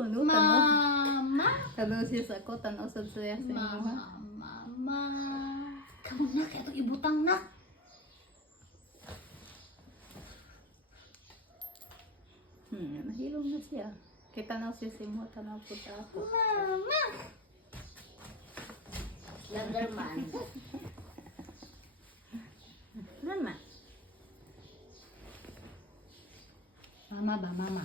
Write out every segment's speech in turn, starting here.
Tanaw. Mama. Tanaw siya sa ako. Tanaw sa siya sa inyo ha. Mama. Kamu na, kaya itong ibutang na. Nahilom na siya. Kaya tanaw siya sa inyo. Tanaw po sa ako. Mama. Slenderman. Mama. Mama ba, mama?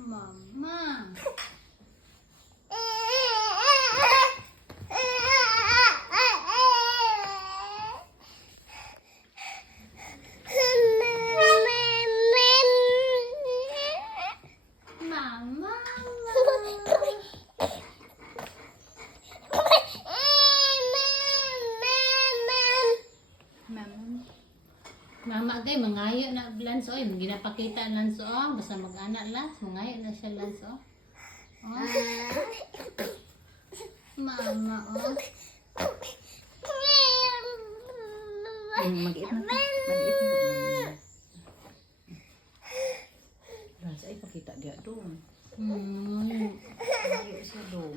Mama. Mama. Mama. Mama kay mangayo na lans oy, ginapakita ang lans o, basta mag-ana lans, mangayo na siya lans o. Oh. Mama oh. Mag-iit na. Mag-iit na. Lance, ay pakita dia doon. Ayaw siya doon.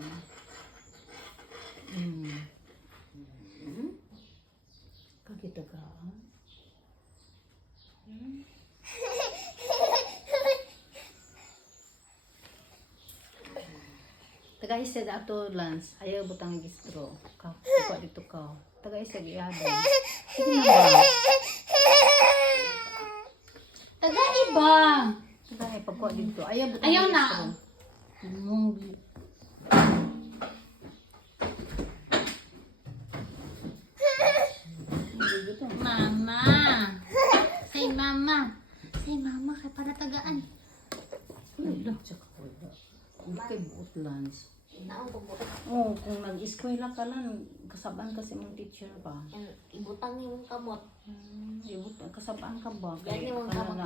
Kakita ka. Tagay siya ato Lance. Ayaw butang gistro. Kapwa dito ka. Tagay siya giada. Sige na ba? Taga iba. Tagay pagkwa dito. Ayaw butang Ayaw na. gistro. Mama. Say mama. Say mama kay para tagaan. Wala, tsaka wala. Okay, buot Lance. Naong pagbuto. Oo, kung nag-eskwela ka lang, kasabaan kasi mong teacher pa. Ibutang yung kamot. Kasabaan ka ba? Gani mong kamot.